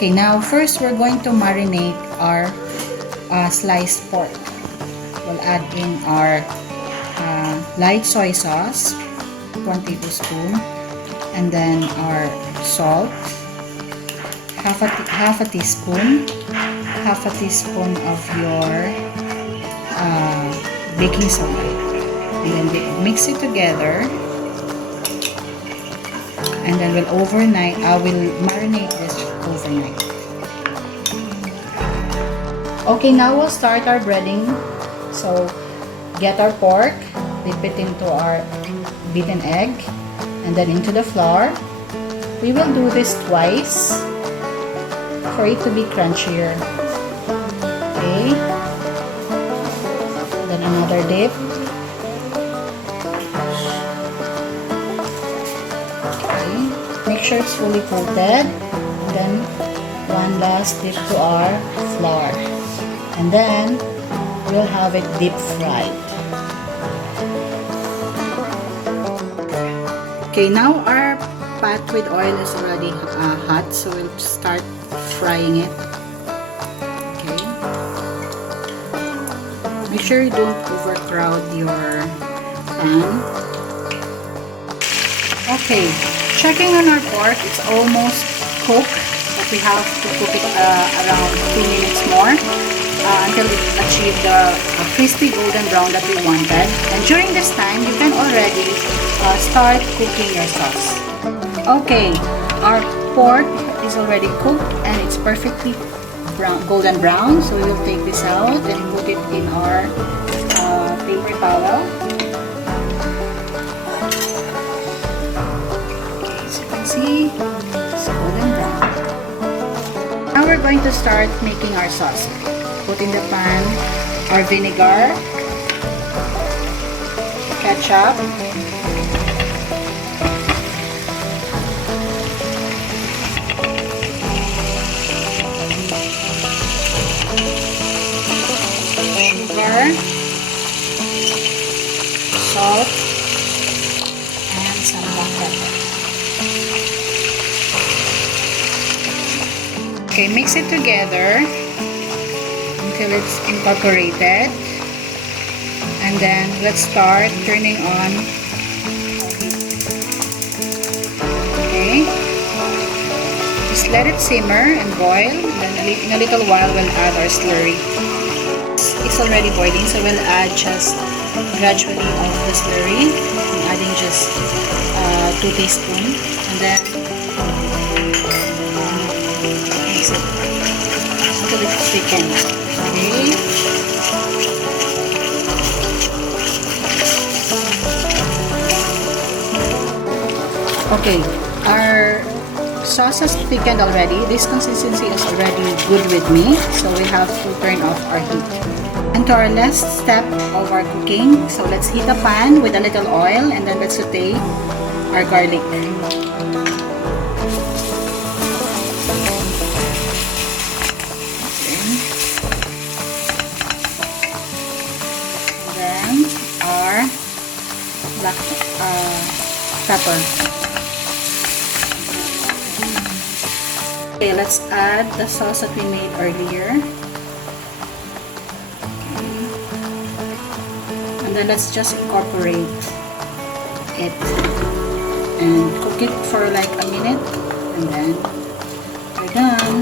Okay, now first we're going to marinate our sliced pork. We'll add in our light soy sauce, 1 tablespoon, and then our salt, half a teaspoon, half a teaspoon of your baking soda, and then mix it together, and then we'll marinate this overnight. Okay, now we'll start our breading. So get our pork, dip it into our beaten egg, and then into the flour. We will do this twice for it to be crunchier. Okay, then another dip. Okay, make sure it's fully coated. And then one last dip to our flour, and then we'll have it deep fried. Okay, now our pot with oil is already hot, so we'll start frying it. Okay, make sure you don't overcrowd your pan. Okay, checking on our pork, it's almost cooked, but we have to cook it around 2 minutes more until it achieves the crispy golden brown that we wanted. And during this time, you can already start cooking your sauce. Okay, our pork is already cooked and it's perfectly golden brown. So we will take this out and put it in our paper towel. As you can see, it's golden brown. Now we're going to start making our sauce. Put in the pan our vinegar, ketchup, sugar, salt, and some black pepper. Okay, mix it together until it's incorporated, and then let's start turning on. Okay, just let it simmer and boil, and then in a little while we'll add our slurry. It's already boiling, so we'll add just gradually of the slurry. I'm adding just 2 teaspoons, and then mix it until it's thickened. Okay. Okay, our sauce has thickened already. This consistency is already good with me, so we have to turn off our heat. And to our last step of our cooking, so let's heat a pan with a little oil, and then let's saute our garlic. Black pepper. Okay, let's add the sauce that we made earlier. Okay. And then let's just incorporate it and cook it for like a minute, and then we're done.